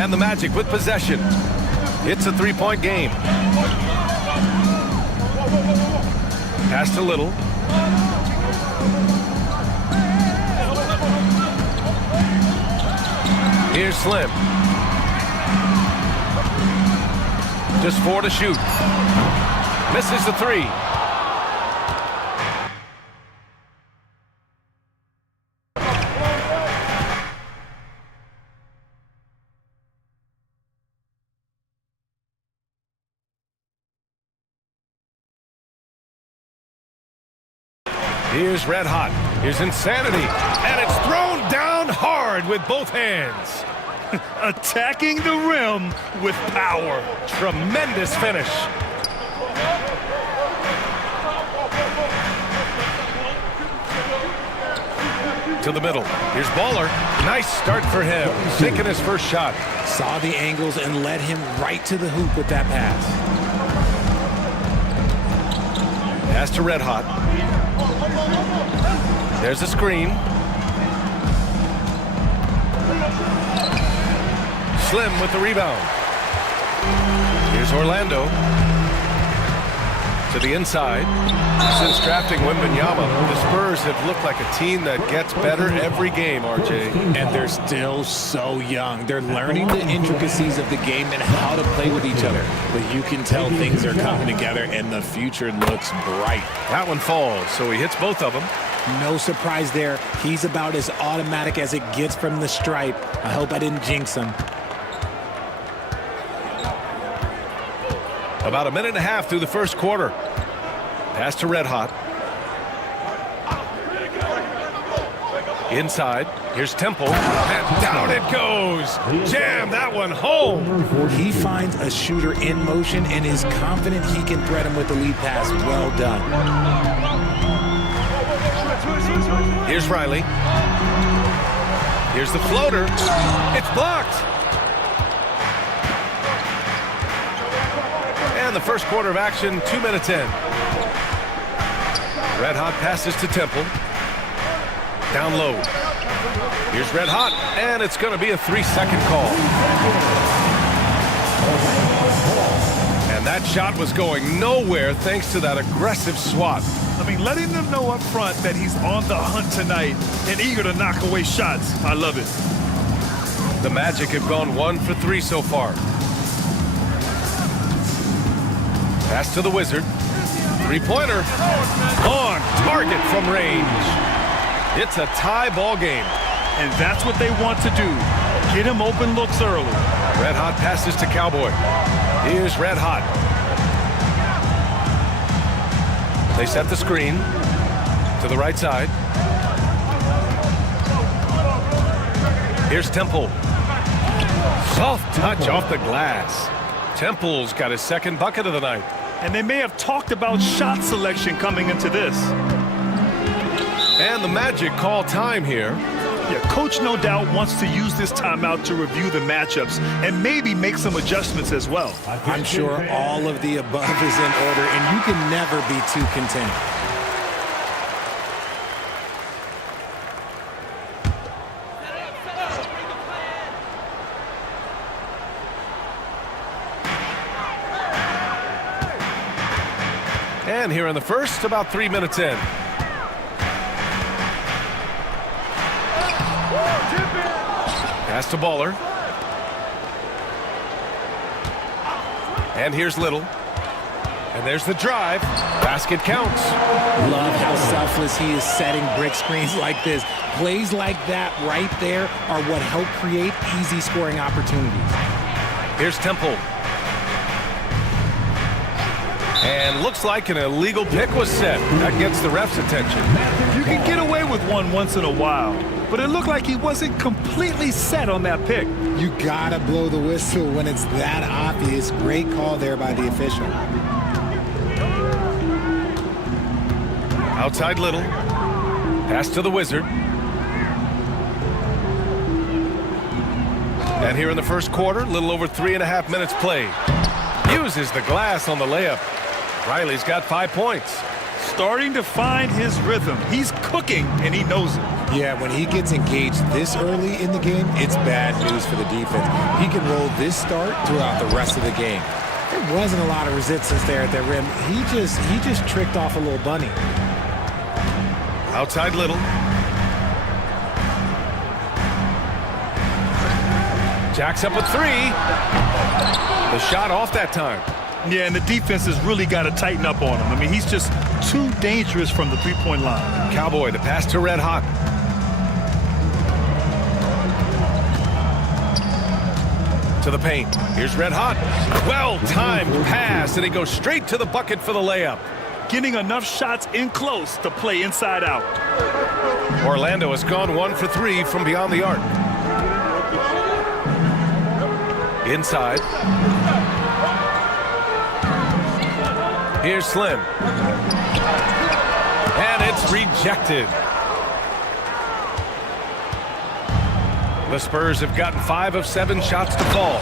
And the Magic with possession. It's a three-point game. Pass to Little. Here's Slim. Just 4 to shoot. Misses the three. Here's Red Hot. Here's Insanity. And it's thrown down hard with both hands. Attacking the rim with power. Tremendous finish. To the middle. Here's Baller. Nice start for him. Sinking his first shot. Saw the angles and led him right to the hoop with that pass. Pass to Red Hot. There's a screen. Slim with the rebound. Here's Orlando. To the inside. Since drafting Wembanyama, the Spurs have looked like a team that gets better every game, RJ. And they're still so young. They're learning the intricacies of the game and how to play with each other. But you can tell things are coming together and the future looks bright. That one falls, so he hits both of them. No surprise there. He's about as automatic as it gets from the stripe. I hope I didn't jinx him. About a minute and a half through the first quarter. Pass to Red Hot. Inside. Here's Temple. And down it goes. Jam that one home. He finds a shooter in motion and is confident he can thread him with the lead pass. Well done. Here's Riley. Here's the floater. It's blocked. And the first quarter of action, 2 minutes in. Red Hot passes to Temple. Down low. Here's Red Hot, and it's going to be a 3-second call. And that shot was going nowhere thanks to that aggressive swat. I mean, letting them know up front that he's on the hunt tonight and eager to knock away shots. I love it. The Magic have gone 1 for 3 so far. Pass to the Wizard. Three-pointer. On target from range. It's a tie ball game. And that's what they want to do. Get him open looks early. Red Hot passes to Cowboy. Here's Red Hot. They set the screen to the right side. Here's Temple. Soft touch off the glass. Temple's got his second bucket of the night. And they may have talked about shot selection coming into this. And the Magic call time here. Yeah, Coach no doubt wants to use this timeout to review the matchups and maybe make some adjustments as well. I'm sure all of the above is in order, and you can never be too content. And here in the first, about 3 minutes in. Pass to Baller. And here's Little. And there's the drive. Basket counts. Love how selfless he is setting brick screens like this. Plays like that right there are what help create easy scoring opportunities. Here's Temple. And looks like an illegal pick was set. That gets the ref's attention. You can get away with one once in a while, but it looked like he wasn't completely set on that pick. You gotta blow the whistle when it's that obvious. Great call there by the official. Outside Little. Pass to the Wizard. And here in the first quarter, a little over 3.5 minutes played. Uses the glass on the layup. Riley's got 5 points. Starting to find his rhythm. He's cooking, and he knows it. Yeah, when he gets engaged this early in the game, it's bad news for the defense. He can roll this start throughout the rest of the game. There wasn't a lot of resistance there at the rim. He just tricked off a little bunny. Outside Little. Jacks up a three. The shot off that time. Yeah, and the defense has really got to tighten up on him. I mean, he's just too dangerous from the three-point line. Cowboy, the pass to Red Hot. To the paint. Here's Red Hot. Well-timed pass, and he goes straight to the bucket for the layup. Getting enough shots in close to play inside out. Orlando has gone 1 for 3 from beyond the arc. Inside. Here's Slim. And it's rejected. The Spurs have gotten 5 of 7 shots to fall.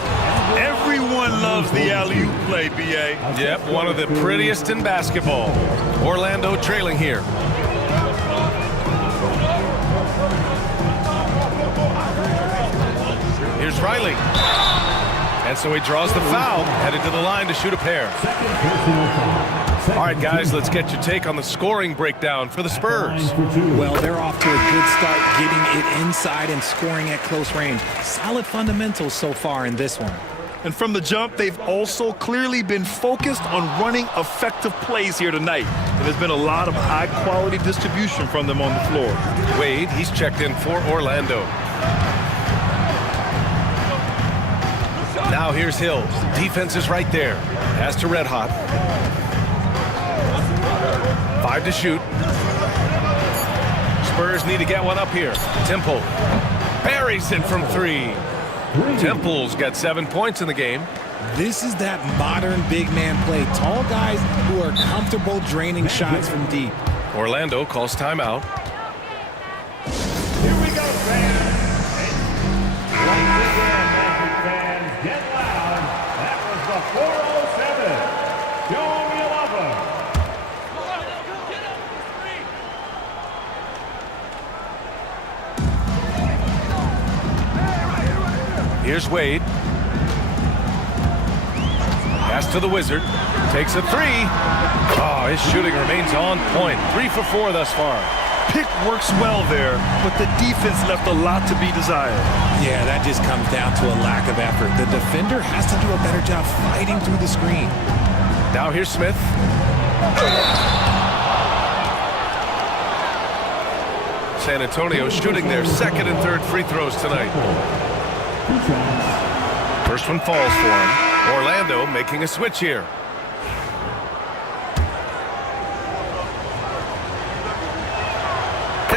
Everyone loves the alley-oop play, B.A. Yep, one of the prettiest in basketball. Orlando trailing here. Here's Riley. And so he draws the foul, headed to the line to shoot a pair. All right, guys, let's get your take on the scoring breakdown for the Spurs. Well, they're off to a good start getting it inside and scoring at close range. Solid fundamentals so far in this one. And from the jump, they've also clearly been focused on running effective plays here tonight. And there's been a lot of high-quality distribution from them on the floor. Wade, he's checked in for Orlando. Now here's Hill. Defense is right there. Pass to Red Hot. 5 to shoot. Spurs need to get one up here. Temple buries it from 3. Temple's got 7 points in the game. This is that modern big man play. Tall guys who are comfortable draining shots from deep. Orlando calls timeout. Here we go, fans. Once again, Magic fans, get loud. That was the 407. Show me love. Here's Wade. Pass to the Wizard. Takes a 3. Oh, his shooting remains on point. 3 for 4 thus far. Pick works well there, but the defense left a lot to be desired. Yeah, that just comes down to a lack of effort. The defender has to do a better job fighting through the screen. Now here's Smith. San Antonio shooting their second and third free throws tonight. First one falls for him. Orlando making a switch here.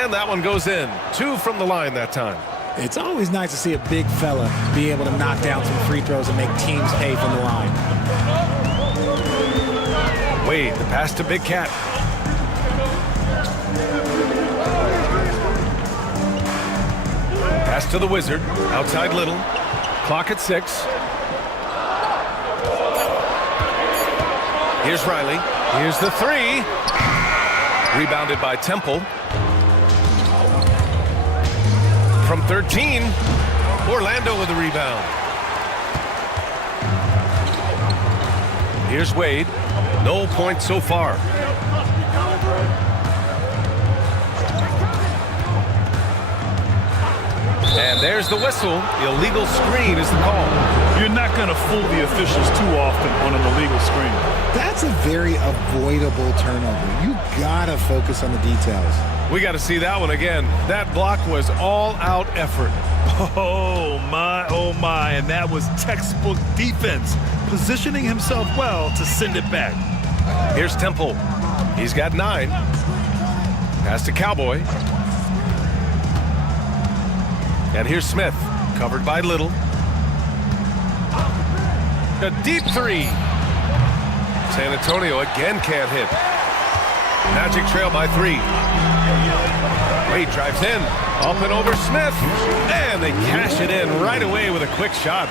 And that one goes in. 2 from the line that time. It's always nice to see a big fella be able to knock down some free throws and make teams pay from the line. Wade, the pass to Big Cat. Pass to the Wizard. Outside Little. Clock at 6. Here's Riley. Here's the 3. Rebounded by Temple. From 13. Orlando with the rebound. Here's Wade. No points so far. And there's the whistle. Illegal screen is the call. You're not going to fool the officials too often on an illegal screen. That's a very avoidable turnover. You gotta focus on the details. We got to see that one again. That block was all-out effort. Oh, my, and that was textbook defense, positioning himself well to send it back. Here's Temple. He's got 9. Pass to Cowboy. And here's Smith, covered by Little. A deep 3. San Antonio again can't hit. Magic trail by 3. Wade drives in, up and over Smith, and they cash it in right away with a quick shot.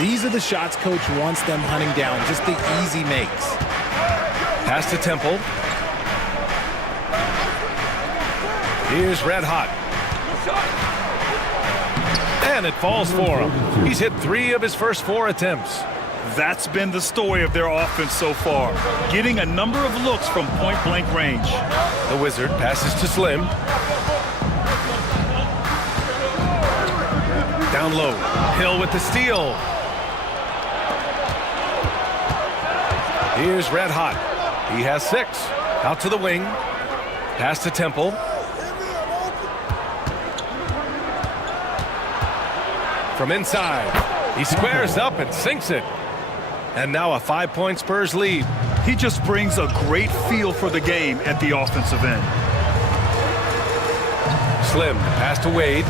These are the shots coach wants them hunting down, just the easy makes. Pass to Temple. Here's Red Hot. And it falls for him. He's hit 3 of his first 4 attempts. That's been the story of their offense so far, getting a number of looks from point-blank range. The Wizard passes to Slim. Down low. Hill with the steal. Here's Red Hot. He has 6. Out to the wing. Pass to Temple. From inside. He squares up and sinks it. And now a 5-point Spurs lead. He just brings a great feel for the game at the offensive end. Slim, pass to Wade.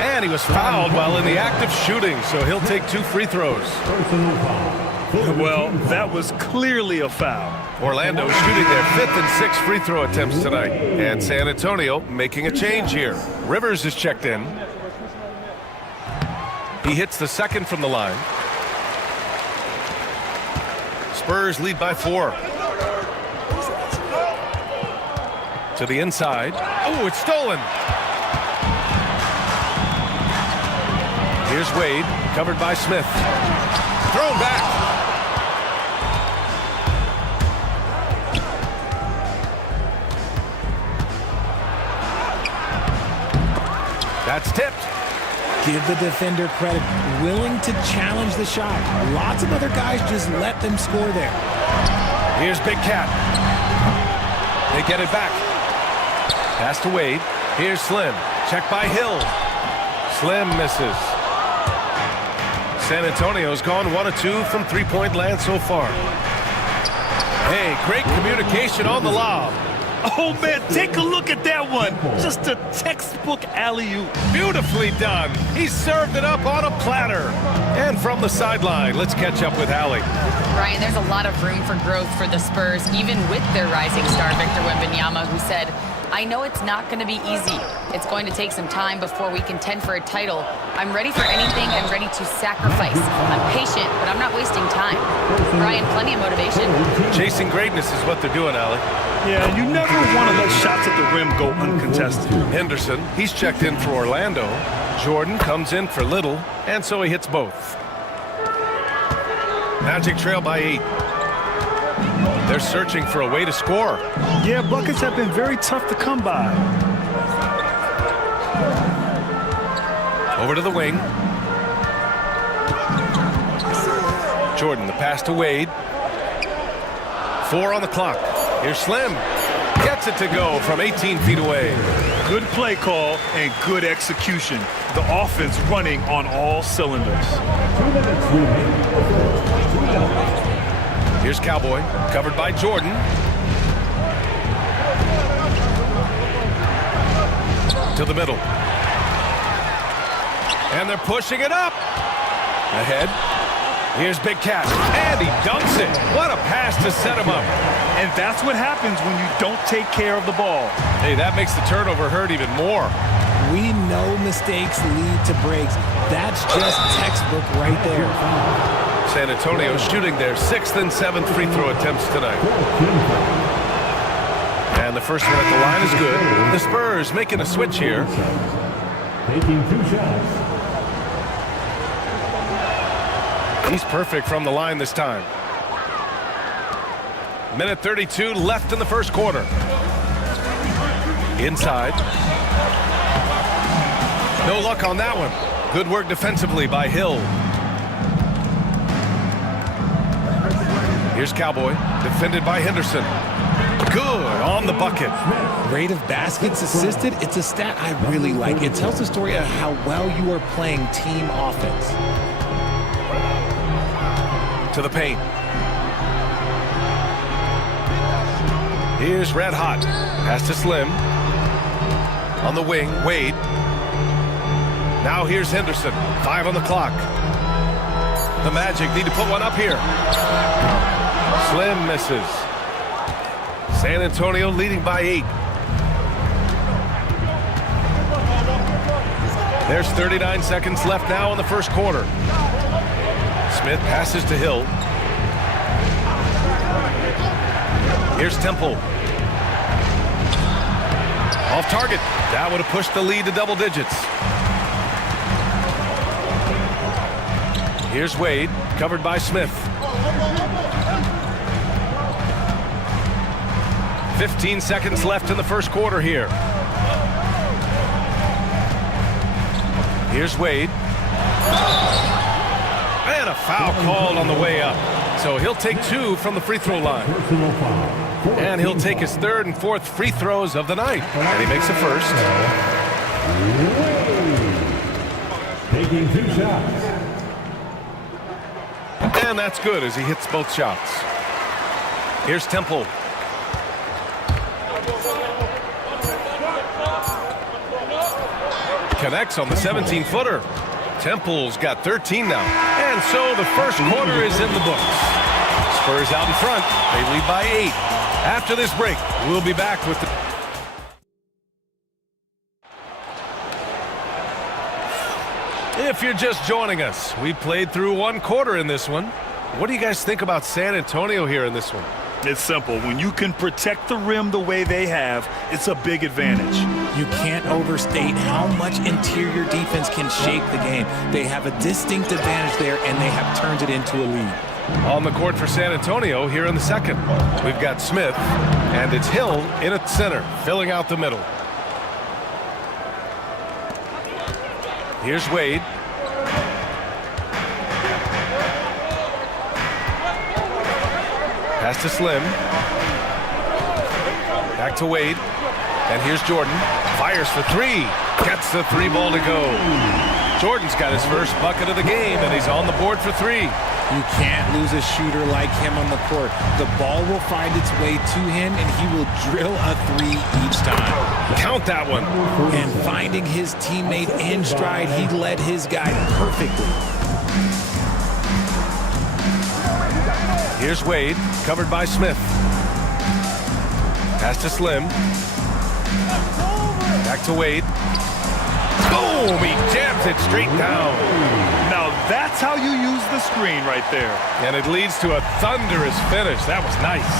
And he was fouled while in the act of shooting, so he'll take 2 free throws. Well, that was clearly a foul. Orlando shooting their 5th and 6th free throw attempts tonight. And San Antonio making a change here. Rivers is checked in. He hits the 2nd from the line. Spurs lead by 4. To the inside. Oh, it's stolen. Here's Wade, covered by Smith. Thrown back. That's tipped. Give the defender credit. Willing to challenge the shot. Lots of other guys just let them score there. Here's Big Cat. They get it back. Pass to Wade. Here's Slim. Check by Hill. Slim misses. San Antonio's gone 1 of 2 from 3-point land so far. Hey, great communication on the lob. Oh, man, take a look at that one. Just a textbook alley-oop. Beautifully done. He served it up on a platter. And from the sideline, let's catch up with Allie. Ryan, there's a lot of room for growth for the Spurs, even with their rising star, Victor Wembanyama, who said, I know it's not going to be easy. It's going to take some time before we contend for a title. I'm ready for anything and ready to sacrifice. I'm patient, but I'm not wasting time. Ryan, plenty of motivation. Chasing greatness is what they're doing, Allie. Yeah, you never want to let shots at the rim go uncontested. Henderson, he's checked in for Orlando. Jordan comes in for Little, and so he hits both. Magic trail by 8. They're searching for a way to score. Yeah, buckets have been very tough to come by. Over to the wing. Jordan, the pass to Wade. 4 on the clock. Here's Slim. Gets it to go from 18 feet away. Good play call and good execution. The offense running on all cylinders. Here's Cowboy, covered by Jordan. To the middle. And they're pushing it up. Ahead. Here's Big Cat. And he dunks it. What a pass to set him up. And that's what happens when you don't take care of the ball. Hey, that makes the turnover hurt even more. We know mistakes lead to breaks. That's just textbook right there. San Antonio shooting their 6th and 7th free throw attempts tonight. And the first one at the line is good. The Spurs making a switch here. Taking 2 shots. He's perfect from the line this time. Minute 32 left in the first quarter. Inside. No luck on that one. Good work defensively by Hill. Here's Cowboy, defended by Henderson. Good on the bucket. Rate of baskets assisted, it's a stat I really like. It tells the story of how well you are playing team offense. To the paint. Here's Red Hot. Pass to Slim. On the wing, Wade. Now here's Henderson. 5 on the clock. The Magic need to put one up here. Slim misses. San Antonio leading by 8. There's 39 seconds left now in the first quarter. Smith passes to Hill. Here's Temple. Off target. That would have pushed the lead to double digits. Here's Wade, covered by Smith. 15 seconds left in the first quarter here. Here's Wade. And a foul called on the way up. So he'll take 2 from the free throw line. And he'll take his 3rd and 4th free throws of the night. And he makes a first. Taking 2 shots. And that's good as he hits both shots. Here's Temple. Connects on the 17-footer. Temple's got 13 now. And so the first quarter is in the books. Spurs out in front. They lead by 8. After this break, we'll be back with the... If you're just joining us, we played through 1 quarter in this one. What do you guys think about San Antonio here in this one? It's simple. When you can protect the rim the way they have, it's a big advantage. You can't overstate how much interior defense can shape the game. They have a distinct advantage there, and they have turned it into a lead. On the court for San Antonio here in the second. We've got Smith, and it's Hill in at center, filling out the middle. Here's Wade. Pass to Slim. Back to Wade. And here's Jordan. Fires for 3. Gets the 3 ball to go. Jordan's got his first bucket of the game, and he's on the board for 3. You can't lose a shooter like him on the court. The ball will find its way to him, and he will drill a 3 each time. Count that one. And finding his teammate in stride, he led his guy perfectly. Here's Wade, covered by Smith. Pass to Slim. Back to Wade. Boom! He jams it straight down. Now that's how you use the screen right there. And it leads to a thunderous finish. That was nice.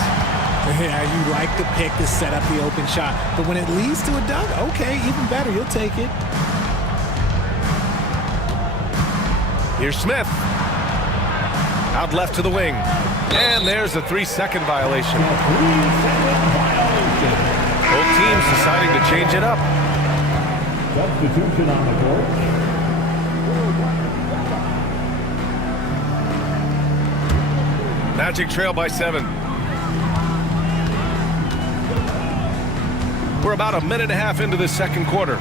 Yeah, you like the pick to set up the open shot. But when it leads to a dunk, okay, even better. You'll take it. Here's Smith. Out left to the wing. And there's a 3-second violation. Both teams deciding to change it up. Substitution on the court. Magic trail by 7. We're about a minute and a half into the second quarter.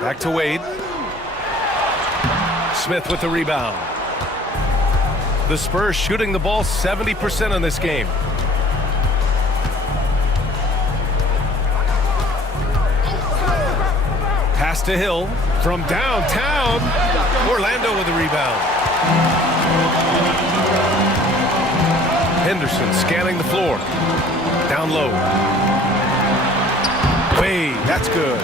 Back to Wade. Smith with the rebound. The Spurs shooting the ball 70% in this game. Pass to Hill from downtown. Orlando with the rebound. Henderson scanning the floor. Down low. Wade, that's good.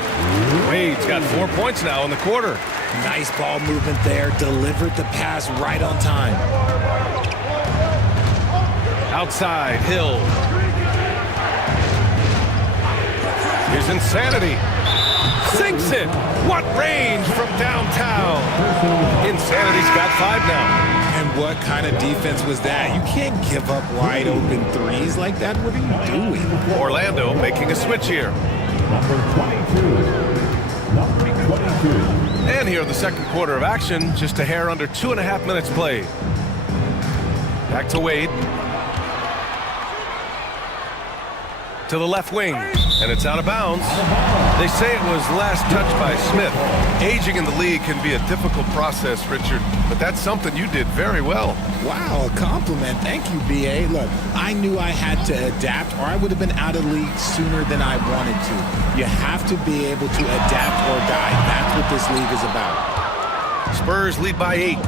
Wade's got 4 points now in the quarter. Nice ball movement there. Delivered the pass right on time. Outside, Hill. Here's Insanity. Sinks it. What range from downtown. Insanity's got 5 now. And what kind of defense was that? You can't give up wide open threes like that. What are you doing? Orlando making a switch here. Number 22. And here in the second quarter of action, just a hair under 2.5 minutes played. Back to Wade. To the left wing, and it's out of bounds. They say it was last touched by Smith. Aging in the league can be a difficult process, Richard, but that's something you did very well. Wow, a compliment. Thank you, B.A. Look, I knew I had to adapt, or I would have been out of the league sooner than I wanted to. You have to be able to adapt or die. That's what this league is about. Spurs lead by 8.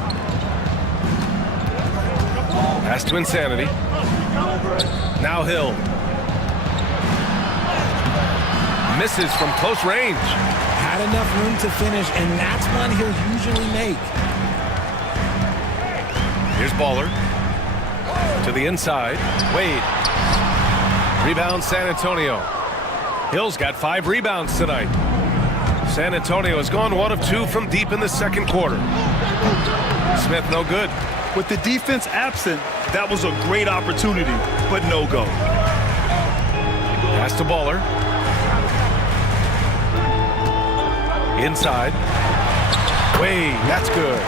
Pass to Insanity. Now Hill. Misses from close range. Had enough room to finish, and that's one he'll usually make. Here's Baller. To the inside. Wade. Rebound San Antonio. Hill's got 5 rebounds tonight. San Antonio has gone 1 of 2 from deep in the second quarter. Smith no good. With the defense absent, that was a great opportunity, but no go. Pass to Baller. Inside. Wade, that's good.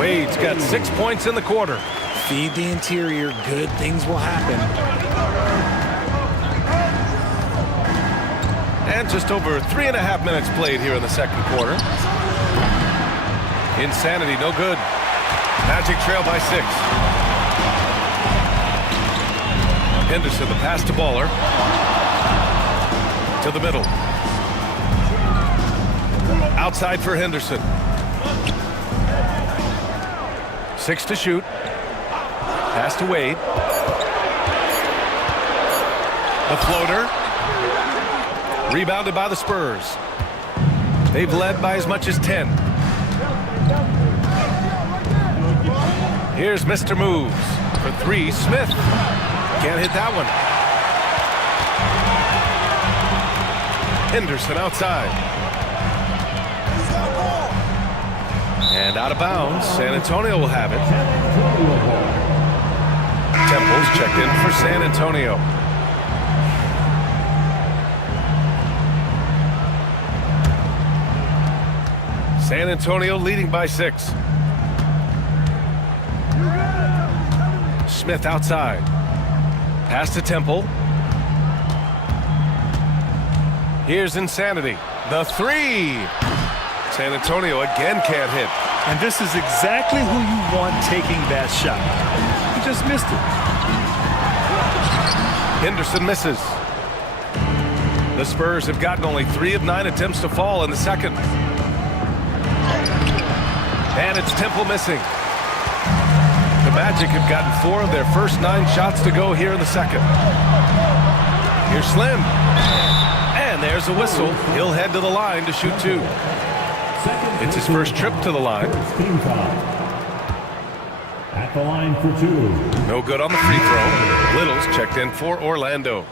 Wade's got 6 points in the quarter. Feed the interior, good things will happen. And just over 3.5 minutes played here in the second quarter. Insanity, no good. Magic trail by 6. Henderson, the pass to Baller. To the middle. Outside for Henderson. 6 to shoot. Pass to Wade. The floater. Rebounded by the Spurs. They've led by as much as 10. Here's Mr. Moves. For 3, Smith. Can't hit that one. Henderson outside. And out of bounds. San Antonio will have it. Temple's checked in for San Antonio. San Antonio leading by 6. Smith outside. Pass to Temple. Here's Insanity. The 3. San Antonio again can't hit. And this is exactly who you want taking that shot. He just missed it. Henderson misses. The Spurs have gotten only 3 of 9 attempts to fall in the second. And it's Temple missing. The Magic have gotten 4 of their first 9 shots to go here in the second. Here's Slim. And there's a whistle. He'll head to the line to shoot 2. It's his first trip to the line. At the line for 2. No good on the free throw. Little's checked in for Orlando.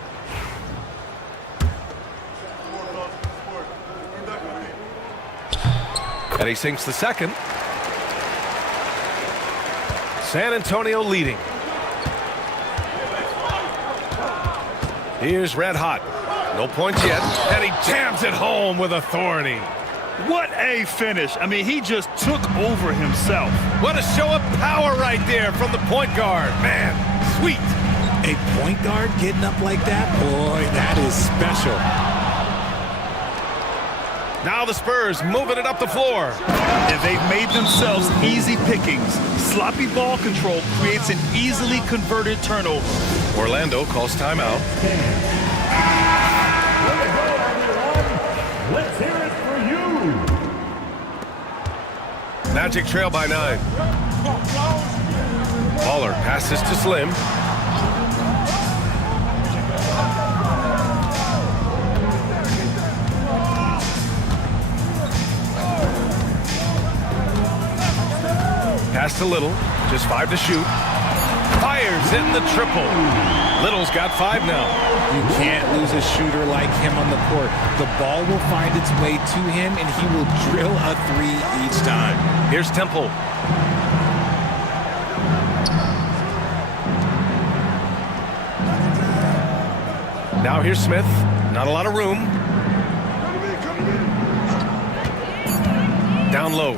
And he sinks the second. San Antonio leading. Here's Red Hot. No points yet. And he jams it home with authority. What a finish. I mean, he just took over himself. What a show of power right there from the point guard. Man, sweet. A point guard getting up like that? Boy, that is special. Now the Spurs moving it up the floor. And they've made themselves easy pickings. Sloppy ball control creates an easily converted turnover. Orlando calls timeout. Let's hear it for you. Magic trail by 9. Baller passes to Slim. Pass to Little, just 5 to shoot. Fires in the triple. Little's got 5 now. You can't lose a shooter like him on the court. The ball will find its way to him, and he will drill a 3 each time. Here's Temple. Now here's Smith. Not a lot of room. Down low.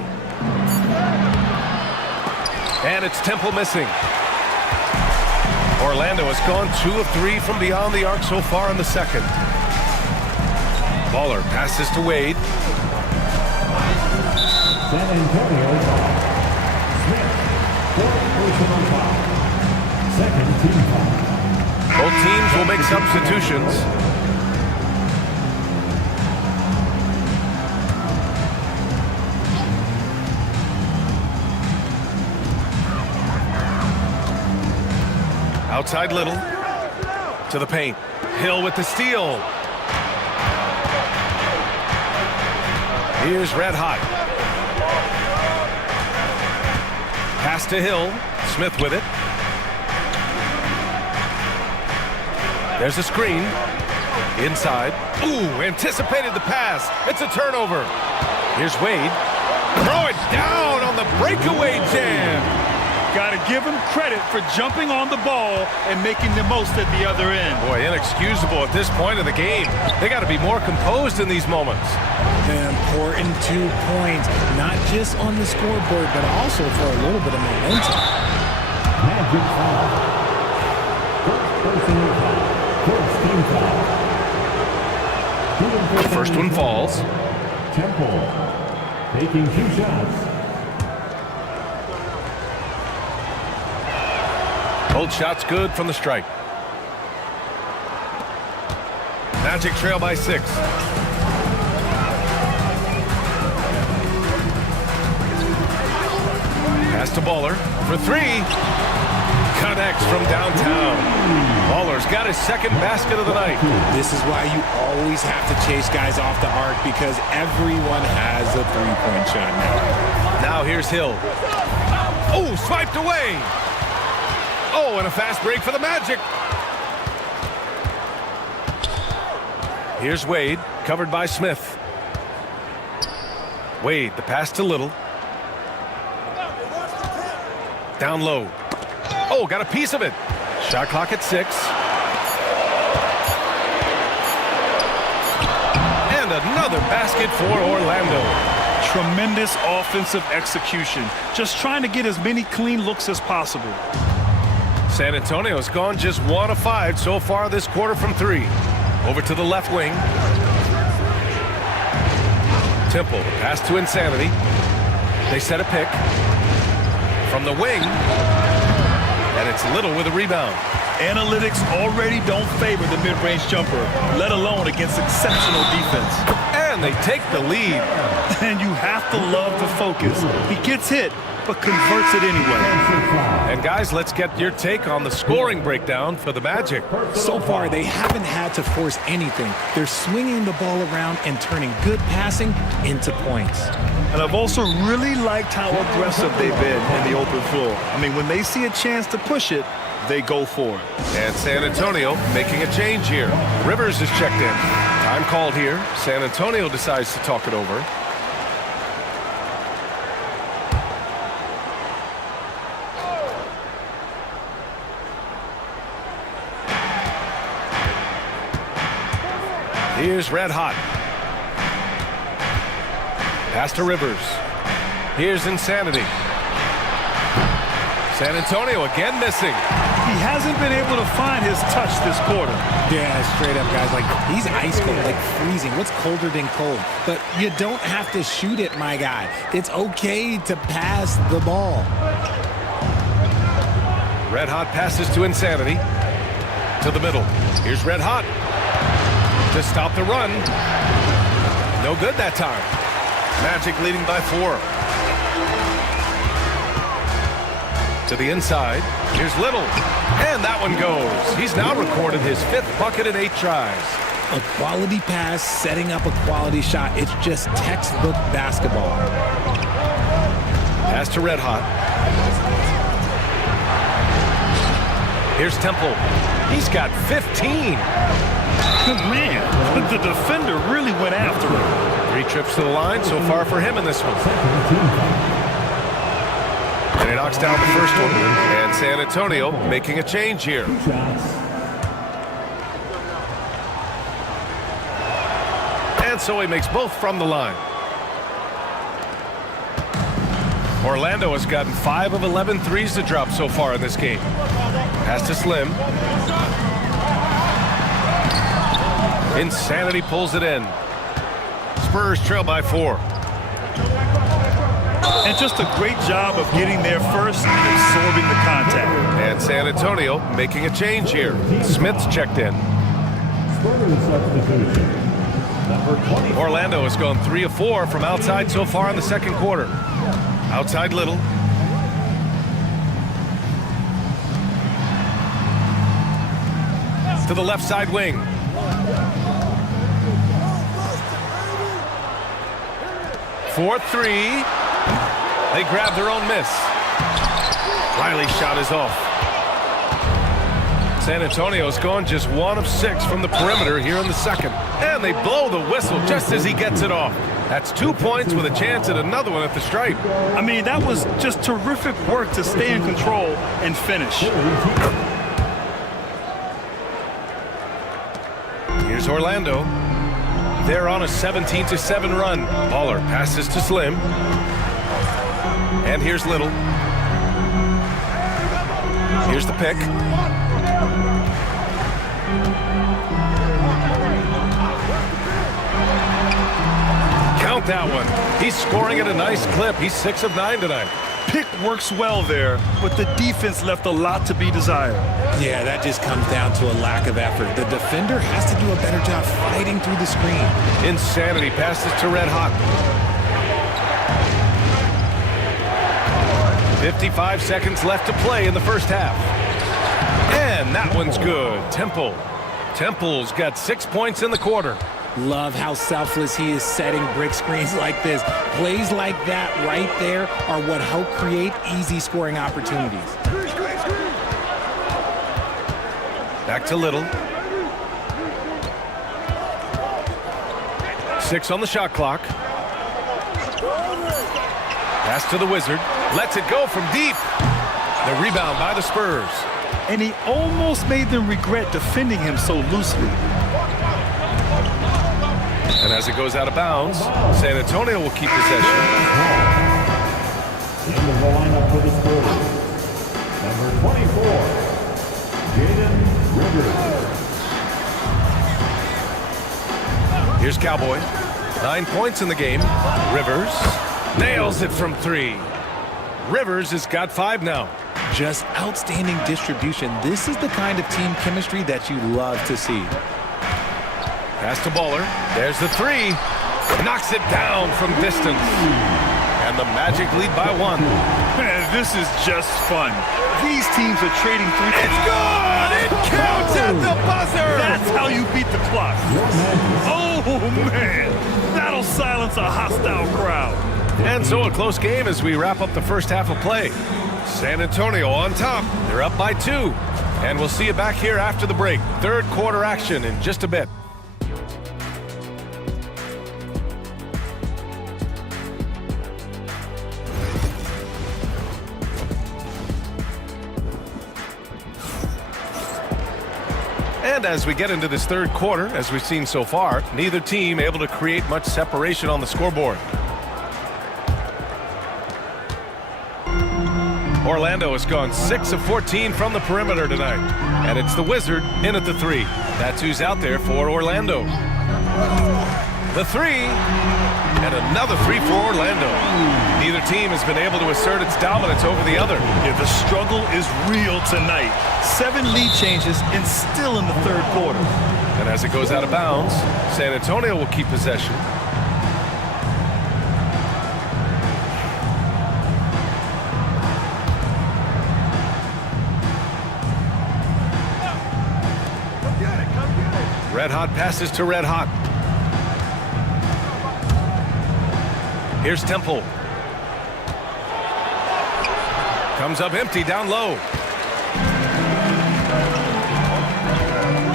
And it's Temple missing. Orlando has gone 2 of 3 from beyond the arc so far in the second. Baller passes to Wade. San Antonio. Smith. 4th personal foul. 2nd team foul. Both teams will make substitutions. Outside Little. To the paint. Hill with the steal. Here's Red Hot. Pass to Hill. Smith with it. There's a screen. Inside. Ooh, anticipated the pass. It's a turnover. Here's Wade. Throw it down on the breakaway jam. Got to give him credit for jumping on the ball and making the most at the other end. Boy, inexcusable at this point of the game. They got to be more composed in these moments. An important 2 points, not just on the scoreboard, but also for a little bit of momentum. Magic foul. First personal foul. First team foul. The first one falls. Temple taking 2 shots. Both shots good from the stripe. Magic trail by 6. Pass to Baller for 3. Connects from downtown. Baller's got his second basket of the night. This is why you always have to chase guys off the arc, because everyone has a three-point shot now. Now here's Hill. Oh, swiped away. Oh, and a fast break for the Magic. Here's Wade, covered by Smith. Wade, the pass to Little. Down low. Oh, got a piece of it. Shot clock at 6. And another basket for Orlando. Tremendous offensive execution. Just trying to get as many clean looks as possible. San Antonio's gone just 1 of 5 so far this quarter from 3. Over to the left wing. Temple, pass to Insanity. They set a pick. From the wing. And it's Little with a rebound. Analytics already don't favor the mid-range jumper, let alone against exceptional defense. And they take the lead. And you have to love the focus. He gets hit, but converts it anyway. And guys, let's get your take on the scoring breakdown for the Magic. So far, they haven't had to force anything. They're swinging the ball around and turning good passing into points. And I've also really liked how aggressive they've been in the open floor. I mean, when they see a chance to push it, they go for it. And San Antonio making a change here. Rivers is checked in. Time called here. San Antonio decides to talk it over. Here's Red Hot. Pass to Rivers. Here's Insanity. San Antonio again missing. He hasn't been able to find his touch this quarter. Yeah, straight up, guys. Like, he's ice cold, like freezing. What's colder than cold? But you don't have to shoot it, my guy. It's okay to pass the ball. Red Hot passes to Insanity. To the middle. Here's Red Hot. To stop the run. No good that time. Magic leading by 4. To the inside. Here's Little. And that one goes. He's now recorded his 5th bucket in 8 tries. A quality pass, setting up a quality shot. It's just textbook basketball. Pass to Red Hot. Here's Temple. He's got 15. Man, the defender really went after him. 3 trips to the line so far for him in this one. And he knocks down the first one. And San Antonio making a change here. And so he makes both from the line. Orlando has gotten 5 of 11 threes to drop so far in this game. Pass to Slim. Insanity pulls it in. Spurs trail by 4. And just a great job of getting there first and absorbing the contact. And San Antonio making a change here. Smith's checked in. Orlando has gone 3 of 4 from outside so far in the second quarter. Outside Little. To the left side wing. For 3. They grab their own miss. Riley's shot is off. San Antonio's gone just 1 of 6 from the perimeter here in the second. And they blow the whistle just as he gets it off. That's 2 points with a chance at another one at the stripe. I mean, that was just terrific work to stay in control and finish. Here's Orlando. They're on a 17-7 run. Baller passes to Slim. And here's Little. Here's the pick. Count that one. He's scoring at a nice clip. He's 6 of 9 tonight. Pick works well there, but the defense left a lot to be desired. Yeah, that just comes down to a lack of effort. The defender has to do a better job fighting through the screen. Insanity passes to Red Hot. 55 seconds left to play in the first half. And that one's good. Temple's got 6 points in the quarter. Love how selfless he is setting brick screens like this. Plays like that right there are what help create easy scoring opportunities. Back to Little. 6 on the shot clock. Pass to the Wizard. Lets it go from deep. The rebound by the Spurs. And he almost made them regret defending him so loosely. And as it goes out of bounds, San Antonio will keep possession. Into the lineup for the Spurs. Number 24, Jaden Rivers. Here's Cowboy. 9 points in the game. Rivers nails it from 3. Rivers has got 5 now. Just outstanding distribution. This is the kind of team chemistry that you love to see. Pass to Baller. There's the 3. Knocks it down from distance. And the Magic lead by 1. Man, this is just fun. These teams are trading three. It's good! It counts at the buzzer! That's how you beat the clock. Oh, man. That'll silence a hostile crowd. And so a close game as we wrap up the first half of play. San Antonio on top. They're up by 2. And we'll see you back here after the break. Third quarter action in just a bit. And as we get into this third quarter, as we've seen so far, neither team able to create much separation on the scoreboard. Orlando has gone 6 of 14 from the perimeter tonight. And it's the Wizard in at the 3. That's who's out there for Orlando. The 3. And another 3 for Orlando. Neither team has been able to assert its dominance over the other. Yeah, the struggle is real tonight. 7 lead changes and still in the third quarter. And as it goes out of bounds, San Antonio will keep possession. Red Hot passes to Red Hot. Here's Temple. Comes up empty down low.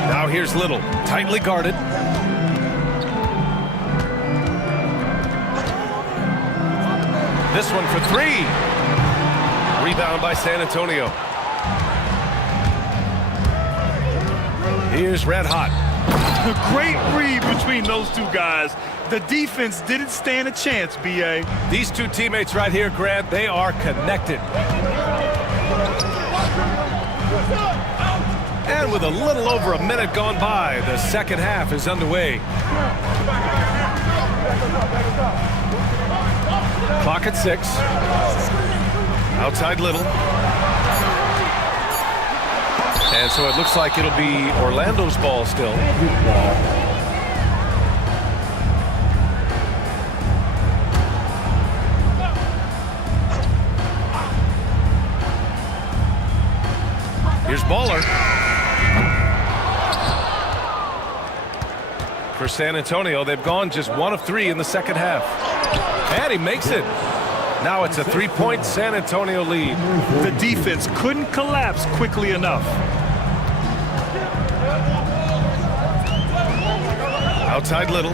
Now here's Little, tightly guarded. This one for 3. Rebound by San Antonio. Here's Red Hot. A great read between those two guys. The defense didn't stand a chance, B.A. These two teammates right here, Grant, they are connected. And with a little over a minute gone by, the second half is underway. Clock at 6. Outside Little. And so it looks like it'll be Orlando's ball still. Here's Baller. For San Antonio, they've gone just 1 of 3 in the second half. And he makes it. Now it's a 3-point San Antonio lead. The defense couldn't collapse quickly enough. Outside Little.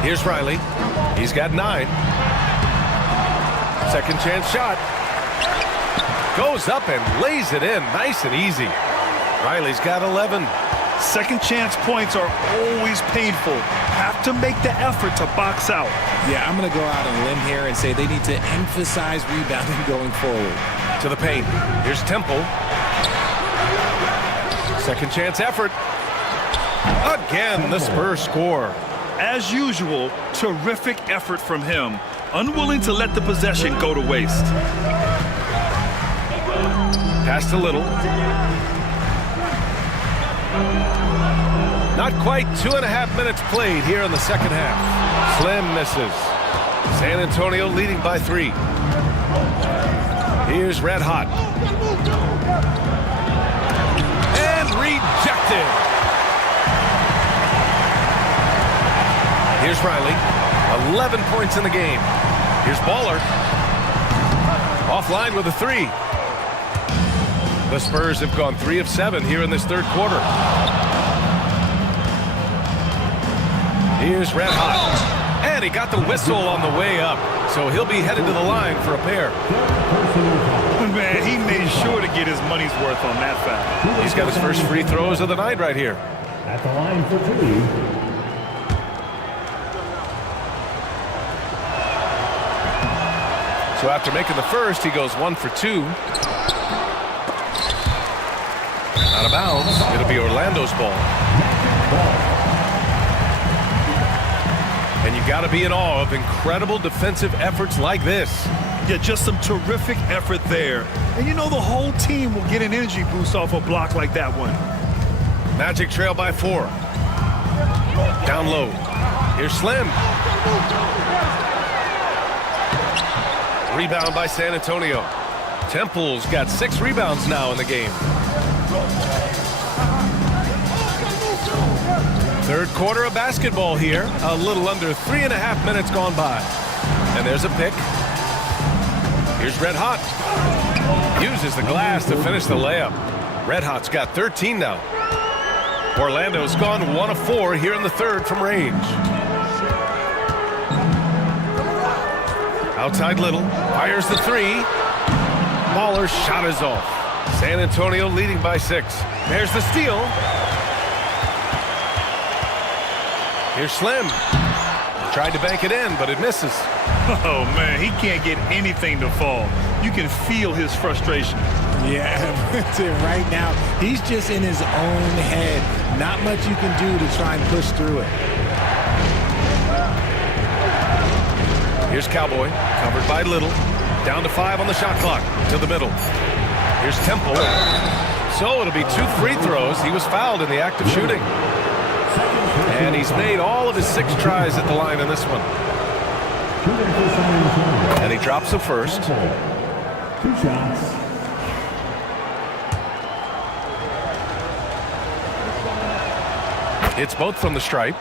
Here's Riley. He's got 9. Second chance shot. Goes up and lays it in. Nice and easy. Riley's got 11. Second chance points are always painful. Have to make the effort to box out. Yeah, I'm going to go out on a limb here and say they need to emphasize rebounding going forward. To the paint. Here's Temple. Second chance effort. Again, the Spurs score. As usual, terrific effort from him. Unwilling to let the possession go to waste. Pass to Little. Not quite 2.5 minutes played here in the second half. Slim misses. San Antonio leading by 3. Here's Red Hot. And rejected. Here's Riley. 11 points in the game. Here's Baller. Offline with a 3. The Spurs have gone 3 of 7 here in this third quarter. Here's Red Hot. And he got the whistle on the way up. So he'll be headed to the line for a pair. Man, he made sure to get his money's worth on that foul. He's got his first free throws of the night right here. At the line for 2. So after making the first, he goes 1 for 2. Out of bounds. It'll be Orlando's ball. And you got to be in awe of incredible defensive efforts like this. Yeah, just some terrific effort there. And you know the whole team will get an energy boost off a block like that one. Magic trail by 4. Down low. Here's Slim. Rebound by San Antonio. Temple's got 6 rebounds now in the game. Third quarter of basketball here. A little under 3.5 minutes gone by. And there's a pick. Here's Red Hot. Uses the glass to finish the layup. Red Hot's got 13 now. Orlando's gone 1 of 4 here in the third from range. Outside Little. Fires the 3. Baller's shot is off. San Antonio leading by 6. There's the steal. Here's Slim. Tried to bank it in, but it misses. Oh, man, he can't get anything to fall. You can feel his frustration. Yeah, right now, he's just in his own head. Not much you can do to try and push through it. Here's Cowboy, covered by Little. Down to 5 on the shot clock, to the middle. Here's Temple. So it'll be 2 free throws. He was fouled in the act of shooting. And he's made all of his 6 tries at the line in this one. And he drops the first. 2 shots. It's both from the stripe.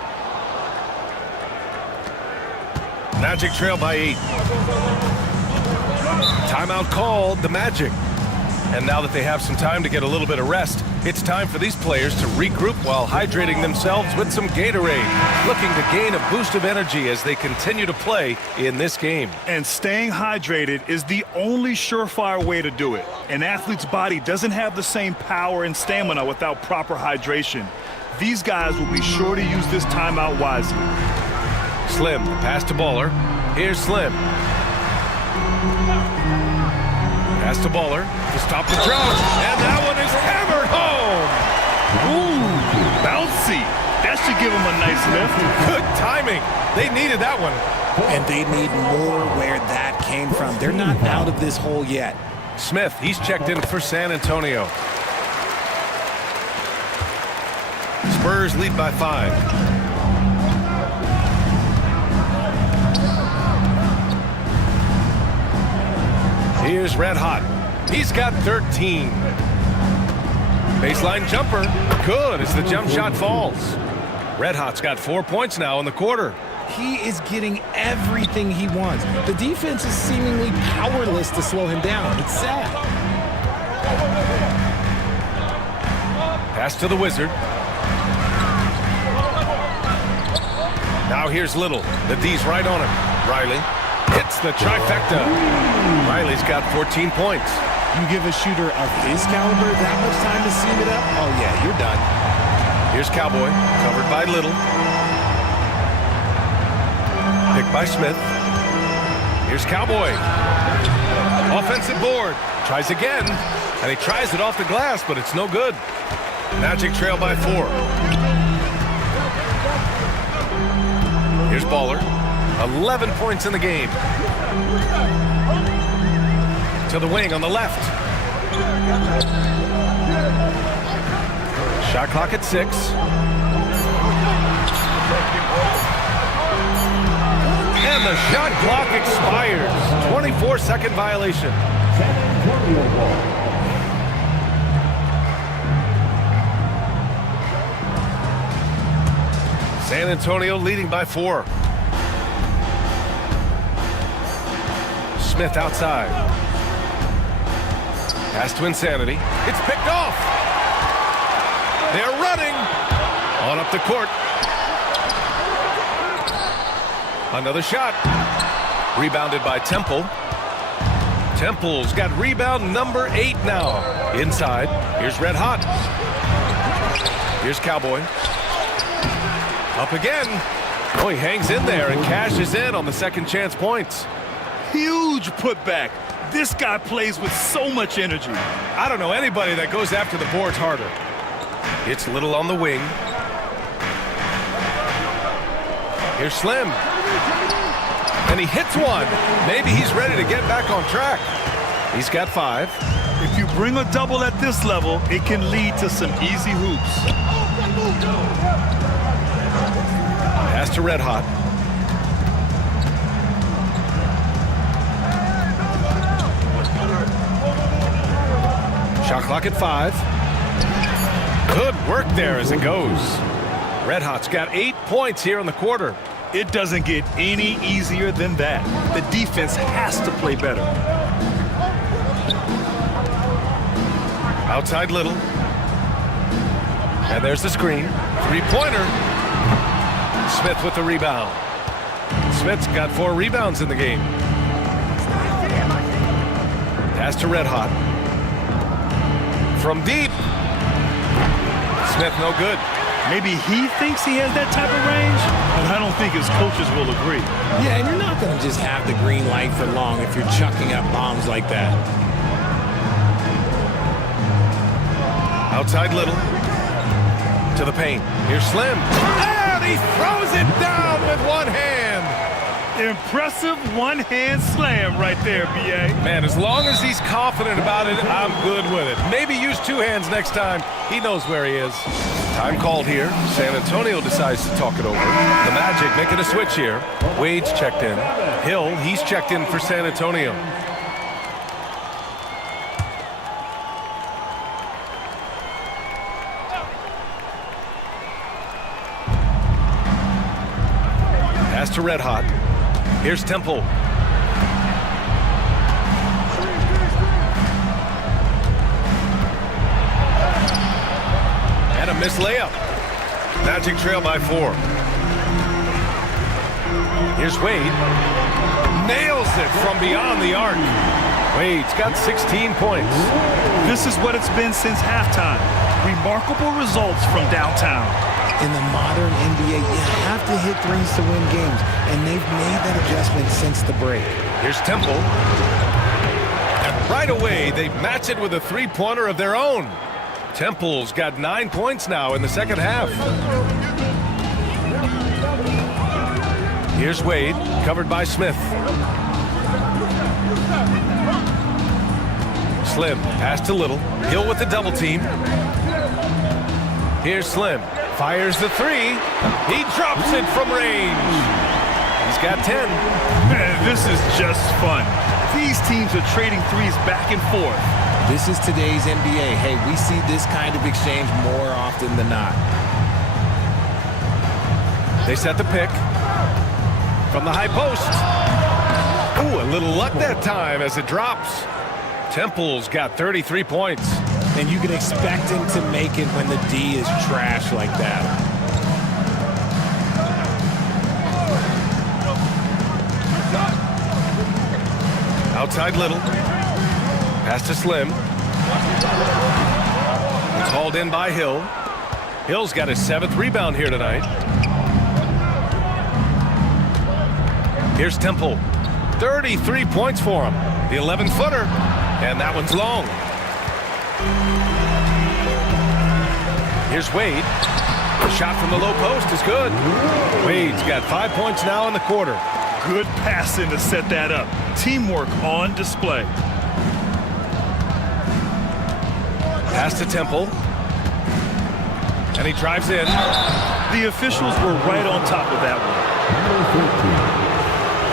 Magic trail by 8. Timeout called, the Magic. And now that they have some time to get a little bit of rest, it's time for these players to regroup while hydrating themselves with some Gatorade, looking to gain a boost of energy as they continue to play in this game. And staying hydrated is the only surefire way to do it. An athlete's body doesn't have the same power and stamina without proper hydration. These guys will be sure to use this timeout wisely. Slim, pass to Baller. Here's Slim. Pass to Baller to stop the drought. And that one is hammered home. Ooh, bouncy. That should give him a nice lift. Good timing. They needed that one. And they need more where that came from. They're not out of this hole yet. Smith, he's checked in for San Antonio. Spurs lead by 5. Here's Red Hot. He's got 13. Baseline jumper. Good as the jump shot falls. Red Hot's got 4 points now in the quarter. He is getting everything he wants. The defense is seemingly powerless to slow him down. It's sad. Pass to the Wizard. Now here's Little. The D's right on him. Riley hits the trifecta. Riley's got 14 points. You give a shooter of his caliber that much time to seam it up, oh yeah, you're done. Here's Cowboy, covered by Little. Picked by Smith. Here's Cowboy. Offensive board. Tries again. And he tries it off the glass, but it's no good. Magic trail by 4. Here's Baller. 11 points in the game. To the wing on the left. Shot clock at 6. And the shot clock expires. 24-second violation. San Antonio leading by 4. Smith outside. Pass to Insanity. It's picked off. They're running. On up the court. Another shot. Rebounded by Temple. Temple's got rebound number 8 now. Inside. Here's Red Hot. Here's Cowboy. Up again. Oh, he hangs in there and cashes in on the second chance points. Huge putback. This guy plays with so much energy. I don't know anybody that goes after the boards harder. It's Little on the wing. Here's Slim. And he hits one. Maybe he's ready to get back on track. He's got 5. If you bring a double at this level, it can lead to some easy hoops. Pass to Red Hot. Shot clock at 5. Good work there as it goes. Red Hot's got 8 points here in the quarter. It doesn't get any easier than that. The defense has to play better. Outside Little. And there's the screen. 3-pointer. Smith with the rebound. Smith's got 4 rebounds in the game. Pass to Red Hot. From deep. Smith no good. Maybe he thinks he has that type of range, but I don't think his coaches will agree. Yeah, and you're not going to just have the green light for long if you're chucking up bombs like that. Outside Little. To the paint. Here's Slim. And he throws it down with one hand. Impressive one-hand slam right there, B.A. Man, as long as he's confident about it, I'm good with it. Maybe use 2 hands next time. He knows where he is. Time called here. San Antonio decides to talk it over. The Magic making a switch here. Wade's checked in. Hill, he's checked in for San Antonio. Pass to Red Hot. Here's Temple. And a missed layup. Magic trail by 4. Here's Wade. Nails it from beyond the arc. Wade's got 16 points. This is what it's been since halftime. Remarkable results from downtown. In the modern NBA, you have to hit threes to win games, and they've made that adjustment since the break. Here's Temple. And right away, they match it with a 3-pointer of their own. Temple's got 9 points now in the second half. Here's Wade, covered by Smith. Slim, pass to Little. Hill with the double team. Here's Slim. Fires the 3. He drops it from range. He's got 10. Man, this is just fun. These teams are trading threes back and forth. This is today's NBA. Hey, we see this kind of exchange more often than not. They set the pick from the high post. Ooh, a little luck that time as it drops. Temple's got 33 points. and you can expect him to make it when the D is trash like that. Outside Little. Pass to Slim. It's hauled in by Hill. Hill's got his 7th rebound here tonight. Here's Temple. 33 points for him. The 11-footer. And that one's long. Here's Wade. The shot from the low post is good. Wade's got 5 points now in the quarter. Good passing to set that up. Teamwork on display. Pass to Temple. And he drives in. The officials were right on top of that one.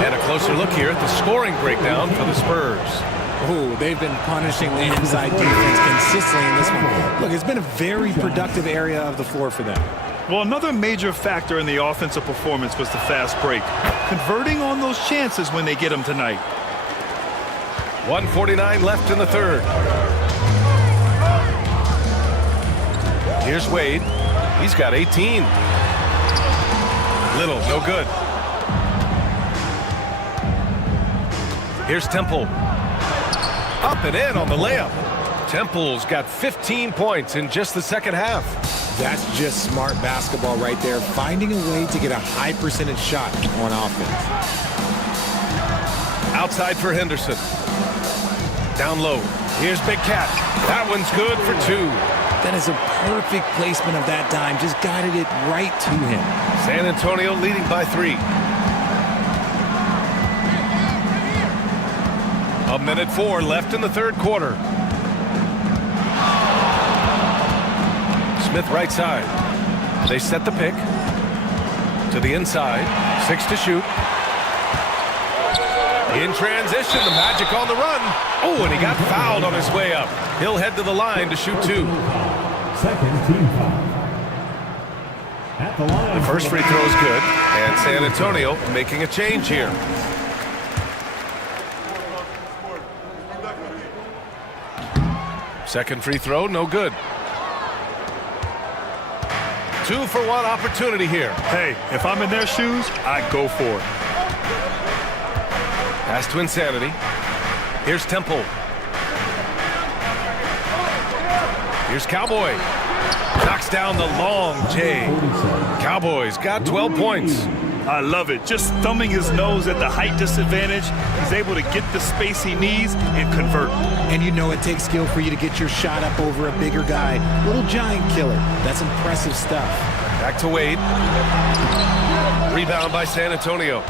And a closer look here at the scoring breakdown for the Spurs. Oh, they've been punishing the inside defense consistently in this one. Look, it's been a very productive area of the floor for them. Well, another major factor in the offensive performance was the fast break. Converting on those chances when they get them tonight. 1:49 left in the third. Here's Wade. He's got 18. Little, no good. Here's Temple. Up and in on the layup. Temple's got 15 points in just the second half. That's just smart basketball right there, finding a way to get a high percentage shot on offense. Outside for Henderson. Down low. Here's Big Cat. That one's good for 2. That is a perfect placement of that dime. Just guided it right to him. San Antonio leading by 3. 1:04 left in the third quarter. Smith right side. They set the pick. To the inside. 6 to shoot. In transition, the Magic on the run. Oh, and he got fouled on his way up. He'll head to the line to shoot 2. Second team foul. At the line. The first free throw is good, and San Antonio making a change here. Second free throw, no good. 2-for-1 opportunity here. Hey, if I'm in their shoes, I go for it. Pass to Insanity. Here's Temple. Here's Cowboy. Knocks down the long J. Cowboys got 12 points. I love it. Just thumbing his nose at the height disadvantage, he's able to get the space he needs and convert. And you know it takes skill for you to get your shot up over a bigger guy. Little giant killer. That's impressive stuff. Back to Wade. Rebound by San Antonio.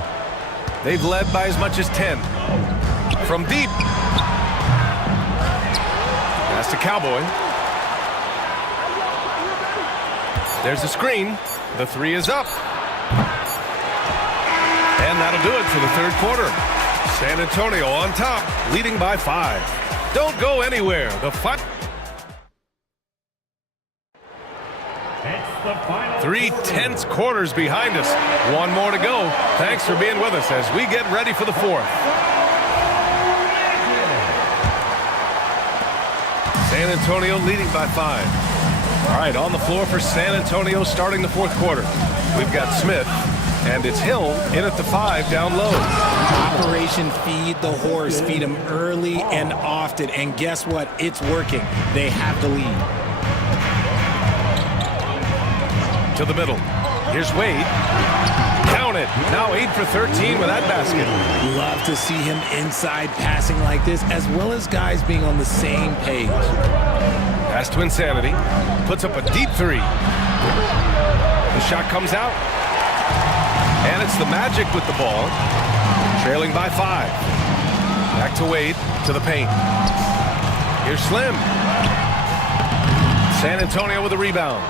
They've led by as much as 10. From deep. Pass to Cowboy. There's a screen. The 3 is up. And that'll do it for the third quarter. San Antonio on top, leading by 5. Don't go anywhere. The fight. 3 tense quarters behind us. 1 more to go. Thanks for being with us as we get ready for the 4th. San Antonio leading by 5. All right, on the floor for San Antonio starting the 4th quarter. We've got Smith, and it's Hill in at the 5 down low. Operation Feed the Horse. Feed him early and often. And guess what? It's working. They have the lead. To the middle. Here's Wade. Count it. Now 8 for 13 with that basket. Love to see him inside passing like this, as well as guys being on the same page. Pass to Insanity. Puts up a deep 3. The shot comes out. And it's the Magic with the ball. Trailing by 5. Back to Wade. To the paint. Here's Slim. San Antonio with a rebound.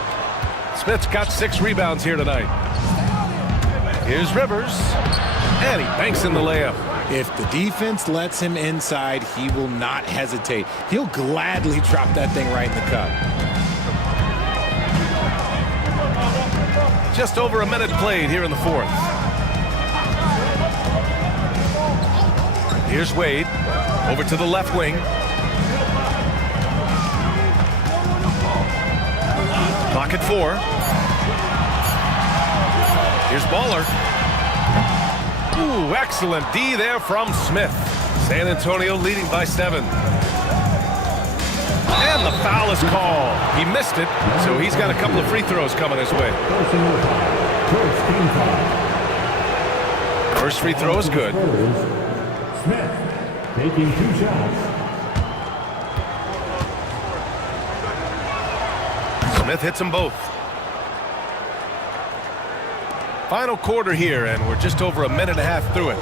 Smith's got 6 rebounds here tonight. Here's Rivers. And he banks in the layup. If the defense lets him inside, he will not hesitate. He'll gladly drop that thing right in the cup. Just over a minute played here in the 4th. Here's Wade. Over to the left wing. at 4. Here's Baller. Ooh, excellent D there from Smith. San Antonio leading by 7. And the foul is called. He missed it, so he's got a couple of free throws coming his way. First free throw is good. Smith taking 2 shots. Smith hits them both. Final quarter here, and we're just over a minute and a half through it.